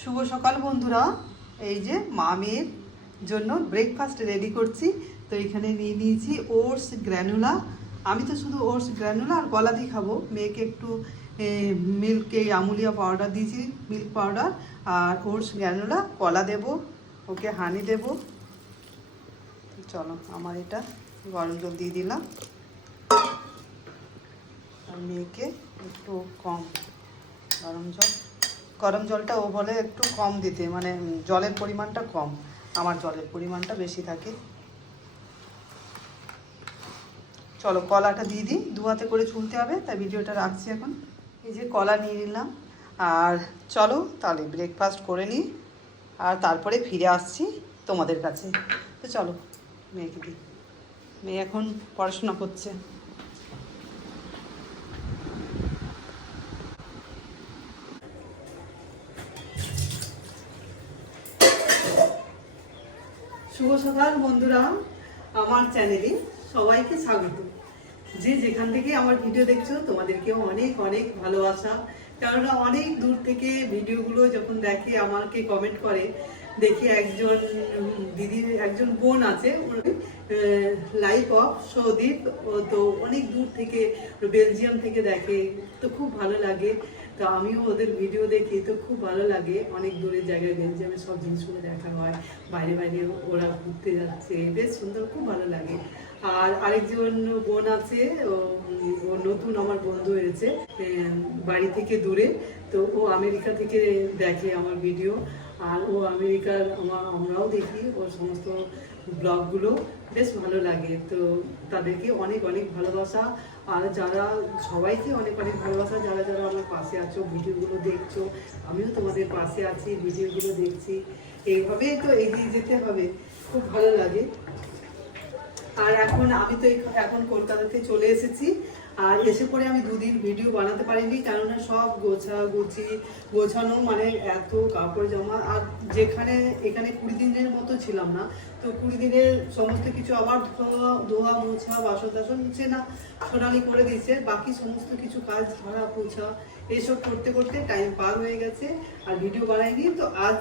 শুভ সকাল বন্ধুরা। এই যে মামের জন্য ব্রেকফাস্ট রেডি করছি। তো এখানে নিয়ে নিয়েছি ওটস গ্র্যানুলা। আমি তো শুধু ওটস গ্র্যানুলা আর কলা দিয়ে খাবো। মেয়েকে একটু মিল্কে আমুলিয়া পাউডার দিয়েছি, মিল্ক পাউডার আর ওটস গ্র্যানুলা, কলা দেব, ওকে হানি দেব। চলো, আমার এটা গরম জল দিয়ে দিলাম আর মেয়েকে একটু কম গরম জলটা ও বলে একটু কম দিতে, মানে জলের পরিমাণটা কম, আমার জলের পরিমাণটা বেশি থাকে। চলো কলাটা দিয়ে দিই, দু হাতে করে ছুলতে হবে, তাই ভিডিওটা রাখছি এখন। এই যে কলা নিয়ে নিলাম। আর চলো তাহলে ব্রেকফাস্ট করে নিই আর তারপরে ফিরে আসছি তোমাদের কাছে। তো চলো মেয়েকে দিই, মেয়ে এখন পড়াশোনা করছে। শুভ সকাল বন্ধুরা, আমার চ্যানেলে সবাইকে স্বাগত। যে যেখান থেকে আমার ভিডিও দেখছো তোমাদেরকেও অনেক অনেক ভালোবাসা। কেননা অনেক দূর থেকে ভিডিওগুলো যখন দেখে, আমাকে কমেন্ট করে, দেখি একজন দিদির একজন বোন আছে, লাইফ অফ সৌদীপ, ও তো অনেক দূর থেকে বেলজিয়াম থেকে দেখে, তো খুব ভালো লাগে। তো আমিও ওদের ভিডিও দেখি, তো খুব ভালো লাগে। অনেক দূরের জায়গায় বেলজিয়ামের সব জিনিসগুলো দেখা হয়, বাইরে বাইরে ওরা ঘুরতে যাচ্ছে, বেশ সুন্দর, খুব ভালো লাগে। আর আরেকজন বোন আছে, ও নতুন আমার বন্ধু হয়েছে, বাড়ি থেকে দূরে। তো ও আমেরিকা থেকে দেখে আমার ভিডিও, আর ও আমেরিকার আমরাও দেখি ওর সমস্ত ব্লগগুলো, বেশ ভালো লাগে। তো তাদেরকে অনেক অনেক ভালোবাসা। আর যারা সবাইকে অনেক অনেক ভালোবাসা, যারা যারা আমার পাশে আছো, ভিডিওগুলো দেখছো, আমিও তোমাদের পাশে আছি, ভিডিওগুলো দেখছি। এইভাবেই তো এগিয়ে যেতে হবে, খুব ভালো লাগে। আর এখন আমি তো এখন কলকাতাতে চলে এসেছি। আর এসে পরে আমি দুদিন ভিডিও বানাতে পারিনি, কেননা সব গোছানো, মানে এত কাপড় জামা। আর এখানে 20 দিনের মতো ছিলাম না, তো 20 দিনের সমস্ত কিছু আবার ধোয়া মোছা, বাসন টাসন মুছে না সোনালি করে দিয়েছে, বাকি সমস্ত কিছু কাজ, ঝাড়া পোছা, এসব করতে করতে টাইম পার হয়ে গেছে, আর ভিডিও বানাইনি। তো আজ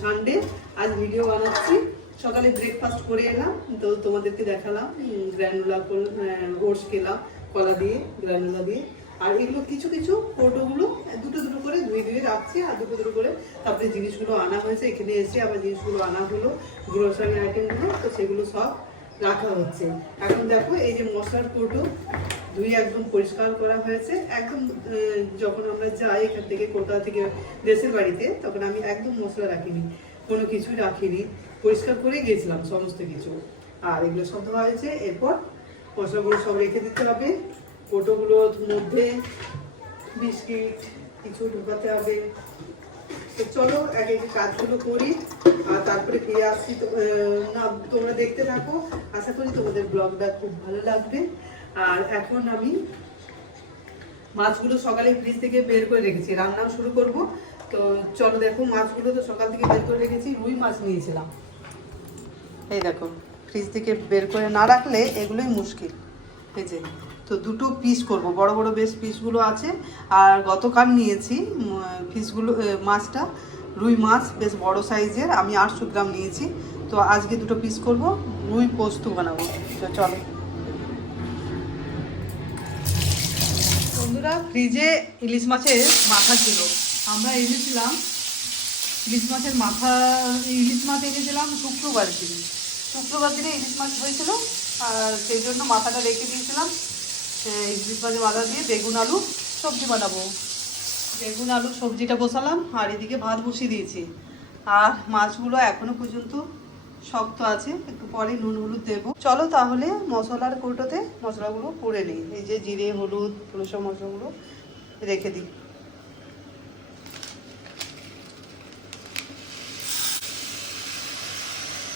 সানডে, আজ ভিডিও বানাচ্ছি। সকালে ব্রেকফাস্ট করে এলাম, তো তোমাদেরকে দেখালাম। গ্র্যানুলা ওটস খেলাম কলা দিয়ে, গ্র্যানুলা দিয়ে। আর এগুলো কিছু কিছু কৌটোগুলো দুটো দুটো করে ধুয়ে ধুয়ে রাখছি, আর দুটো দুটো করে তারপরে জিনিসগুলো আনা হয়েছে, এখানে এসে আবার জিনিসগুলো আনা হলো, গ্রোসারি আইটেমগুলো, তো সেগুলো সব রাখা হচ্ছে। এখন দেখো, এই যে মশলার কৌটো ধুয়ে একদম পরিষ্কার করা হয়েছে একদম। যখন আমরা যাই এখান থেকে, কলকাতা থেকে দেশের বাড়িতে, তখন আমি একদম মশলা রাখিনি, কোনো কিছুই রাখিনি, পরিষ্কার করে গিয়েছিলাম সমস্ত কিছু। আর এগুলো সব ধোয়া হয়েছে, এরপর মশলাগুলো সব রেখে দিতে হবে। কৌটোগুলোর মধ্যে বিস্কিট কিছু ঢুকাতে হবে। তো চলো এক এক কাজগুলো করি আর তারপরে ফিরে আসছি। না, তোমরা দেখতে থাকো, আশা করি তোমাদের ব্লগটা খুব ভালো লাগবে। আর এখন আমি মাছগুলো সকালে ফ্রিজ থেকে বের করে রেখেছি, রান্নাও শুরু করব। তো চলো দেখো, মাছগুলো তো সকাল থেকে বের করে রেখেছি। রুই মাছ নিয়েছিলাম, এই দেখো, ফ্রিজ থেকে বের করে না রাখলে এগুলোই মুশকিল। এই যে, তো দুটো পিস করব, বড় বড় বেশ পিসগুলো আছে। আর গতকাল নিয়েছি পিসগুলো, মাছটা রুই মাছ বেশ বড় সাইজের, আমি 800 গ্রাম নিয়েছি। তো আজকে দুটো পিস করব, রুই পোস্ত বানাবো। তো চলো বন্ধুরা, ফ্রিজে ইলিশ মাছের মাথা ছিল, আমরা এনেছিলাম ইলিশ মাছের মাথা। ইলিশ মাছ এনেছিলাম শুক্রবার দিনে ইলিশ মাছ হয়েছিল, আর সেই জন্য মাথাটা রেখে দিয়েছিলাম। ইলিশ মাছের মাথা দিয়ে বেগুন আলু সবজি বানাবো। বেগুন আলু সবজিটা বসালাম, আর এদিকে ভাত বসিয়ে দিয়েছি। আর মাছগুলো এখনো পর্যন্ত শক্ত আছে, একটু পরে নুন হলুদ দেবো। চলো তাহলে মশলার কৌটোতে মশলাগুলো করে নিই। এই যে জিরে, হলুদ, সব মশলাগুলো রেখে দিই।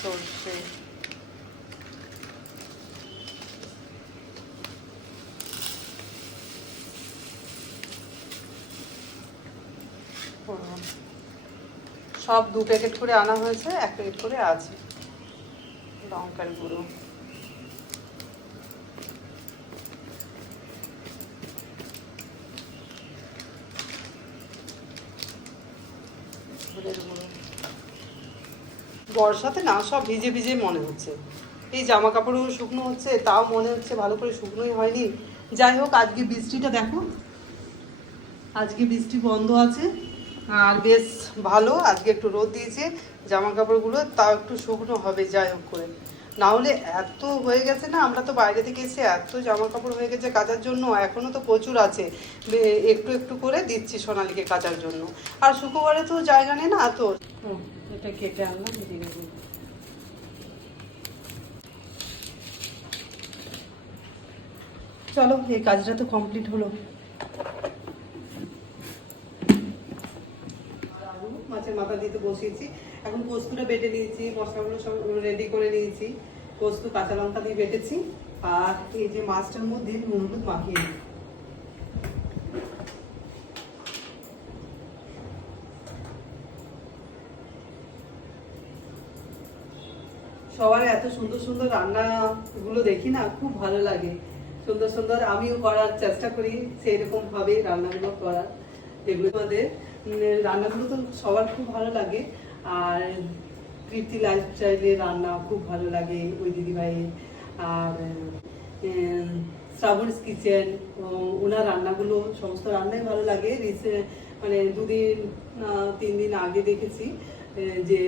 সর্ষে, সব 2 প্যাকেট করে আনা হয়েছে, 1 প্যাকেট করে আছে। লঙ্কার গুঁড়ো, হলুদের গুঁড়ো। বর্ষাতে না সব ভিজে ভিজে মনে হচ্ছে, এই জামা কাপড়ও শুকনো হচ্ছে, তাও মনে হচ্ছে ভালো করে শুকনোই হয়নি। যাই হোক, আজকে বৃষ্টিটা দেখো, আজকে বৃষ্টি বন্ধ আছে আর বেশ ভালো, আজকে একটু রোদ দিয়েছে, জামা কাপড়গুলো তাও একটু শুকনো হবে যাই হোক করে। না হলে এত হয়ে গেছে না, আমরা তো বাইরে থেকে এসে এত জামা কাপড় হয়ে গেছে কাচার জন্য, এখনও তো প্রচুর আছে, একটু একটু করে দিচ্ছি সোনালীকে কাচার জন্য। আর শুক্রবারে তো জায়গা নেই না তো, এটা কেটে আনলাম দিয়ে দেবো। চলো, এই কাজটা তো কমপ্লিট হলো। মাছের মাথা দিতে বসিয়েছি, এখন পোস্তটা বেটে নিয়েছি, মশলাগুলো সব রেডি করে নিয়েছি, পোস্ত কাঁচা লঙ্কা দিয়ে বেটেছি, আর এই যে মাছটার মধ্যে নুন হলুদ মাখিয়ে নিই। সবার এত সুন্দর সুন্দর রান্নাগুলো দেখি না, খুব ভালো লাগে, সুন্দর সুন্দর, আমিও করার চেষ্টা করি সেই রকম ভাবে রান্নাগুলো করার। এগুলো আমাদের রান্নাগুলো তো সবার খুব ভালো লাগে, আর কৃতি লাইফস্টাইলের রান্না খুব ভালো লাগে ওই দিদিভাইয়ের, আর শ্রাবণস কিচেন, ওনার রান্নাগুলো সমস্ত রান্নাই ভালো লাগে। মানে 2-3 দিন আগে দেখেছি যে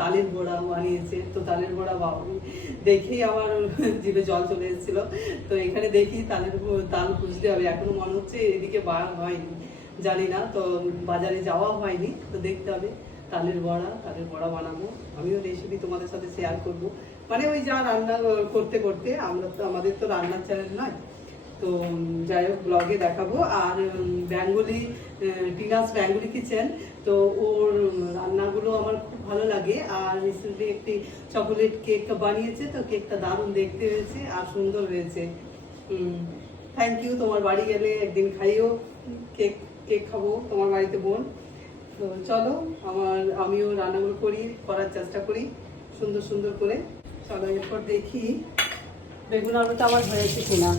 তালের বড়া বানিয়েছে, তো তালের বড়া দেখেই আমার জিভে জল চলে এসেছিল। তো এখানে দেখি তাল খুঁজতে হবে, এখনো মনে হচ্ছে এদিকে বার হয়নি, জানি না, তো বাজারে যাওয়া হয়নি, তো দেখতে হবে। তালের বড়া বানাবো, আমিও রেসিপি তোমাদের সাথে শেয়ার করব, মানে ওই যা রান্না করতে করতে, আমাদের তো রান্নার চ্যানেল নয়, তো যাই হোক ব্লগে দেখাবো। আর টিনাস বেঙ্গলি কিচেন, তো ওর রান্নাগুলো আমার খুব ভালো লাগে। আর রিসেন্টলি একটি চকোলেট কেক বানিয়েছে, তো কেকটা দারুণ দেখতে হয়েছে আর সুন্দর হয়েছে। থ্যাংক ইউ, তোমার বাড়ি গেলে একদিন খাইও, কেক খাবো তোমার বাড়িতে বোন। তো চলো, আমিও রান্নাগুলো করার চেষ্টা করি সুন্দর সুন্দর করে। চলো, এরপর দেখি বেগুন আলুটা আমার হয়েছে কিনা।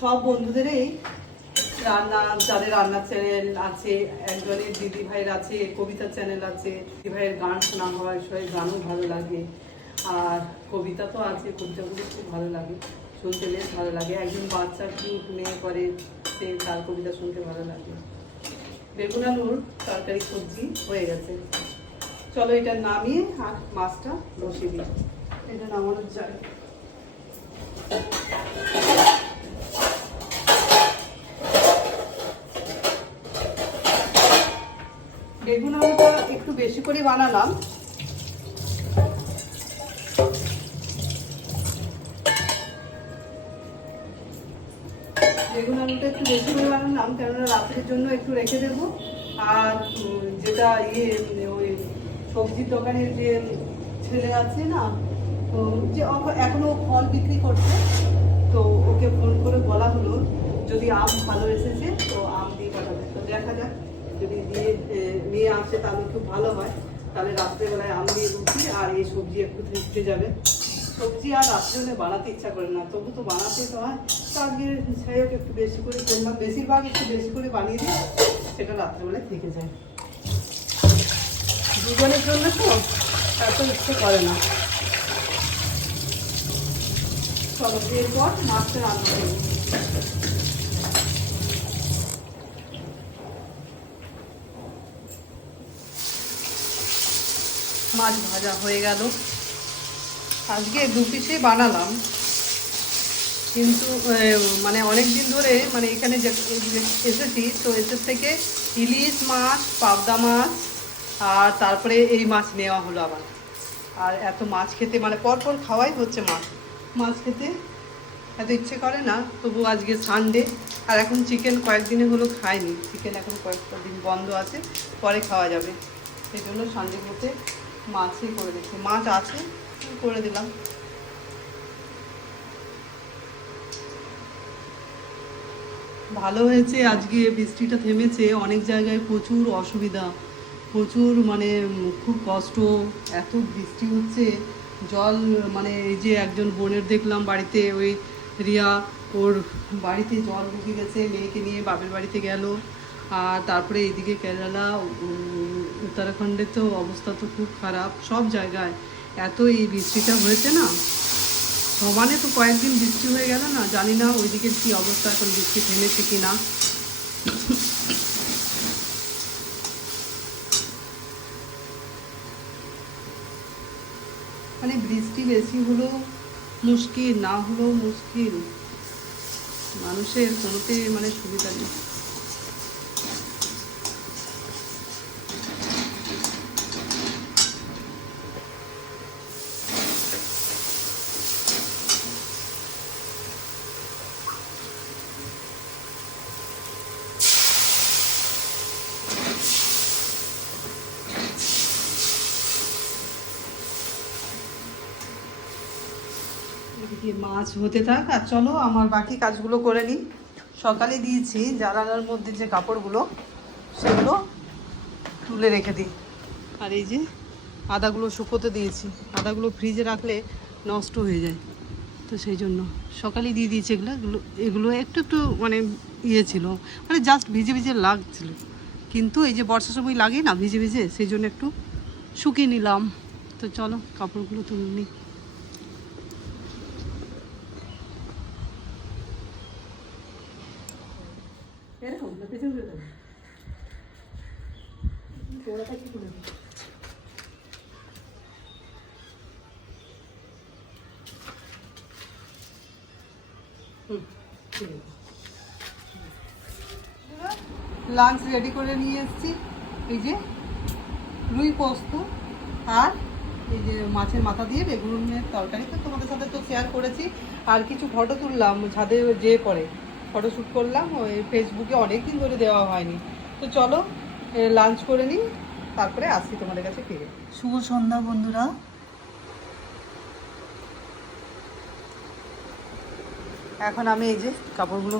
সব বন্ধুদেরই যাদের রান্নার চ্যানেল আছে, একজনের দিদি ভাইয়ের আছে কবিতার চ্যানেল আছে, দিদি ভাইয়ের গান শোনা হয়, সবাই গানও ভালো লাগে, আর কবিতা তো আছে, কবিতাগুলো খুব ভালো লাগে, শুনতে বেশ ভালো লাগে। একজন বাচ্চা কিউট মেয়ে করে, তার কবিতা শুনতে ভালো লাগে। বেগুন আলুর তরকারি সবজি হয়ে গেছে, চলো এটা নামিয়ে আর মাছটা বসিয়ে দিই, এটা নামানোর যায়। বেগুন আলুটা একটু বেশি করে বানালাম, কেননা রাত্রের জন্য একটু রেখে দেবো। আর যেটা ওই সবজির দোকানের যে ছেলে আছে না, তো যে এখনো ফল বিক্রি করছে, তো ওকে ফোন করে বলা হলো যদি আম ভালো এসেছে তো আম দিয়ে পাঠাবে, তো দেখা যাক, যদি নিয়ে আসে তাহলে খুব ভালো হয়, তাহলে রাত্রেবেলায় আম দিয়ে রুটি আর এই সবজি একটু থেকে যাবে। সবজি আর রাত্রে বানাতে ইচ্ছা করে না, তবু তো বানাতে তো হয়, তো আজকে যাই হোক একটু বেশি করে করলাম, বেশিরভাগ একটু বেশি করে বানিয়ে দিই, সেটা রাত্রেবেলায় থেকে যায়। দুজনের জন্য তো এত ইচ্ছে করে না। চলো, এরপর মাছটা রান্না করবো। মাছ ভাজা হয়ে গেল, আজকে 2 পিসে বানালাম, কিন্তু মানে অনেক দিন ধরে মানে এখানে এসেছি, তো এসের থেকে ইলিশ মাছ, পাবদা মাছ, আর তারপরে এই মাছ নেওয়া হলো আবার। আর এত মাছ খেতে মানে পরপর খাওয়াই হচ্ছে, মাছ খেতে এত ইচ্ছে করে না, তবু আজকে সানডে, আর এখন চিকেন কয়েকদিনে হলো খাইনি, চিকেন এখন কয়েকটা দিন বন্ধ আছে, পরে খাওয়া যাবে, সেই জন্য সানডেগুলোতে মাছই করে দিচ্ছি, মাছ আছে করে দিলাম। ভালো হয়েছে আজকে বৃষ্টিটা থেমেছে, অনেক জায়গায় প্রচুর অসুবিধা, প্রচুর মানে খুব কষ্ট, এত বৃষ্টি হচ্ছে, জল মানে এই যে একজন বোনের দেখলাম বাড়িতে, ওই রিয়া, ওর বাড়িতে জল ঢুকে গেছে, মেয়েকে নিয়ে বাপের বাড়িতে গেল, আর তারপরে এইদিকে কেরালা, উত্তরাখণ্ডে তো অবস্থা তো খুব খারাপ, সব জায়গায় এত এই বৃষ্টিটা হয়েছে না, সমানে তো কয়েকদিন বৃষ্টি হয়ে গেল না, জানি না ওইদিকের কী অবস্থা, এখন বৃষ্টি থেমেছে কি না। মানে বৃষ্টি বেশি হলেও মুশকিল, না হলেও মুশকিল, মানুষের কোনোতে মানে সুবিধা নেই। এদিকে মাছ হতে থাক, আর চলো আমার বাকি কাজগুলো করে নিই। সকালে দিয়েছি জানালার মধ্যে যে কাপড়গুলো, সেগুলো তুলে রেখে দিই। আর এই যে আদাগুলো শুকোতে দিয়েছি, আদাগুলো ফ্রিজে রাখলে নষ্ট হয়ে যায়, তো সেই জন্য সকালেই দিয়ে দিয়েছি। এগুলো একটু একটু মানে ইয়ে ছিল, মানে জাস্ট ভিজে ভিজে লাগছিল, কিন্তু এই যে বর্ষার সময় লাগে না ভিজে ভিজে, সেই জন্য একটু শুকিয়ে নিলাম। তো চলো কাপড়গুলো তুলে নিই। এরকম না পেছন করে দেবো, ওরাটা কি করে দেবো। লাঞ্চ রেডি করে নিয়ে এসেছি, এই যে রুই পোস্ত আর এই যে মাছের মাথা দিয়ে বেগুনের তরকারি, তো তোমাদের সাথে তো শেয়ার করেছি। আর কিছু ফটো তুললাম ছাদে যেয়ে পরে, ফটোশ্যুট করলাম, ওই ফেসবুকে অনেক দিন ধরে দেওয়া হয়নি। তো চলো লাঞ্চ করে নিই, তারপরে আসি তোমাদের কাছে ফিরে। শুভ সন্ধ্যা বন্ধুরা। এখন আমি এই যে কাপড়গুলো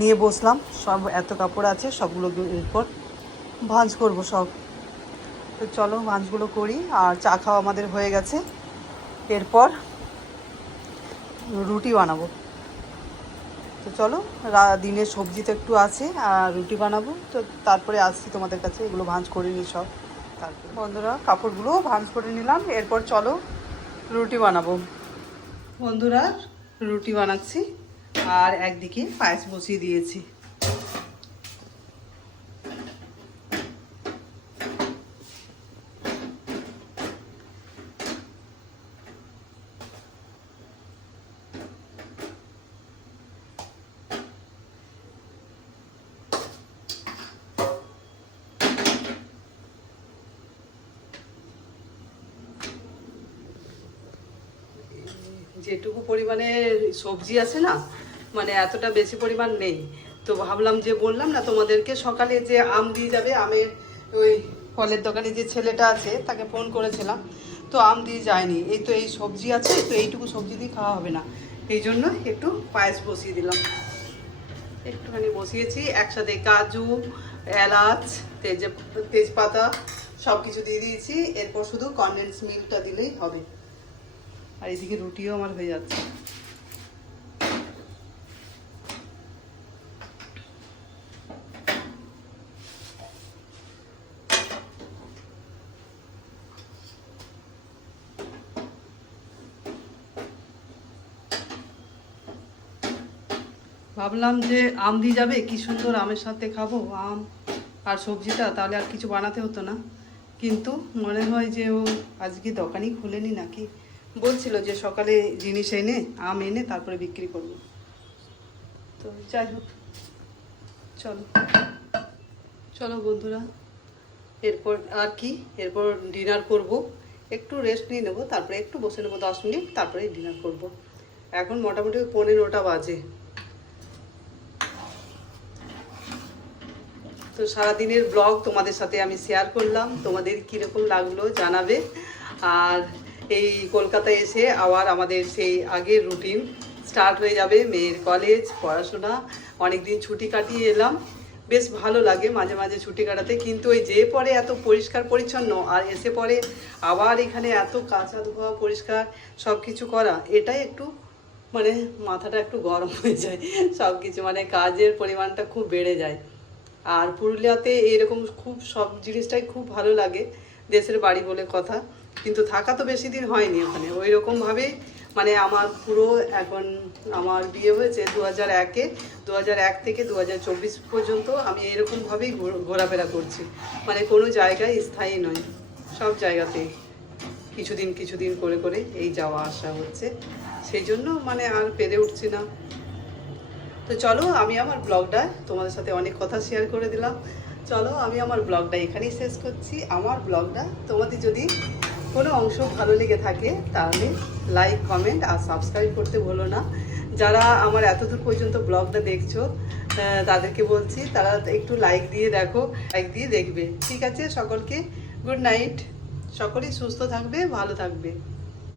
নিয়ে বসলাম, সব এত কাপড় আছে, সবগুলো এরপর ভাঁজ করব সব। তো চলো ভাঁজগুলো করি। আর চা খাওয়া আমাদের হয়ে গেছে, এরপর রুটি বানাবো। তো চলো, দিনের সবজি তো একটু আছে, আর রুটি বানাবো, তো তারপরে আসছি তোমাদের কাছে। এগুলো ভাঁজ করে নিই সব, তারপর বন্ধুরা কাপড়গুলো ভাঁজ করে নিলাম, এরপর চলো রুটি বানাবো। বন্ধুরা রুটি বানাচ্ছি, আর একদিকে পায়েস বসিয়ে দিয়েছি। যেটুকু পরিমাণে সবজি আছে না, মানে এতটা বেশি পরিমাণ নেই, তো ভাবলাম যে বললাম না তোমাদেরকে সকালে যে আম দিয়ে যাবে, আমের ওই ফলের দোকানে যে ছেলেটা আছে তাকে ফোন করেছিলাম, তো আম দিয়ে যায়নি। এই তো এই সবজি আছে, তো এইটুকু সবজি দিয়ে খাওয়া হবে না, এই জন্য একটু পায়েস বসিয়ে দিলাম। একটুখানি বসিয়েছি, একসাথে কাজু, এলাচ, তেজপাতা সব কিছু দিয়ে দিয়েছি, এরপর শুধু কনডেন্স মিল্কটা দিলেই হবে। আর এদিকে রুটিও আমার হয়ে যাচ্ছে। ভাবলাম যে আম দিয়ে যাবে, কি সুন্দর আমের সাথে খাবো আম আর সবজিটা, তাহলে আর কিছু বানাতে হতো না। কিন্তু মনে হয় যে ও আজকে দোকানই খুলেনি নাকি, বলছিল যে সকালে জিনিস এনে আম এনে তারপরে বিক্রি করব। তো যাই হোক, চলো চলো বন্ধুরা, এরপর আর কি, এরপর ডিনার করব, একটু রেস্ট নিয়ে নেবো, তারপরে একটু বসে নেবো 10 মিনিট, তারপরে ডিনার করব। এখন মোটামুটি 15টা বাজে। তো সারাদিনের ব্লগ তোমাদের সাথে আমি শেয়ার করলাম, তোমাদের কীরকম লাগলো জানাবে। আর এই কলকাতায় এসে আবার আমাদের সেই আগের রুটিন স্টার্ট হয়ে যাবে, মেয়ের কলেজ, পড়াশোনা, অনেক দিন ছুটি কাটিয়ে এলাম, বেশ ভালো লাগে মাঝে মাঝে ছুটি কাটাতে। কিন্তু ওই যে পরে এত পরিষ্কার পরিচ্ছন্ন, আর এসে পরে আবার এখানে এত কাঁচা ধোয়া পরিষ্কার সব কিছু করা, এটাই একটু মানে মাথাটা একটু গরম হয়ে যায়, সব কিছু মানে কাজের পরিমাণটা খুব বেড়ে যায়। আর পুরুলিয়াতে এরকম খুব সব জিনিসটাই খুব ভালো লাগে, দেশের বাড়ি বলে কথা। কিন্তু থাকা তো বেশি দিন হয়নি ওখানে। ওই রকমভাবে মানে আমার পুরো এখন আমার বিয়ে হয়েছে 2001-এ, 2001 থেকে 2024 পর্যন্ত আমি এরকমভাবেই ঘোরাফেরা করছি, মানে কোনো জায়গায় স্থায়ী নয়, সব জায়গাতেই কিছুদিন কিছুদিন করে করে এই যাওয়া আসা হচ্ছে। সেই জন্য মানে আর পেরে উঠছি না। তো চলো, আমি আমার ব্লগটা তোমাদের সাথে অনেক কথা শেয়ার করে দিলাম। চলো আমি আমার ব্লগটা এখানেই শেষ করছি। আমার ব্লগটা তোমাদের যদি কোনো অংশ ভালো লেগে থাকে তাহলে লাইক, কমেন্ট আর সাবস্ক্রাইব করতে ভুলো না। যারা আমার এতদূর পর্যন্ত ব্লগটা দেখছো তাদেরকে বলছি তারা একটু লাইক দিয়ে দেখো, লাইক দিয়ে দেখবে। ঠিক আছে, সকলকে গুড নাইট। সকলেই সুস্থ থাকবে, ভালো থাকবে।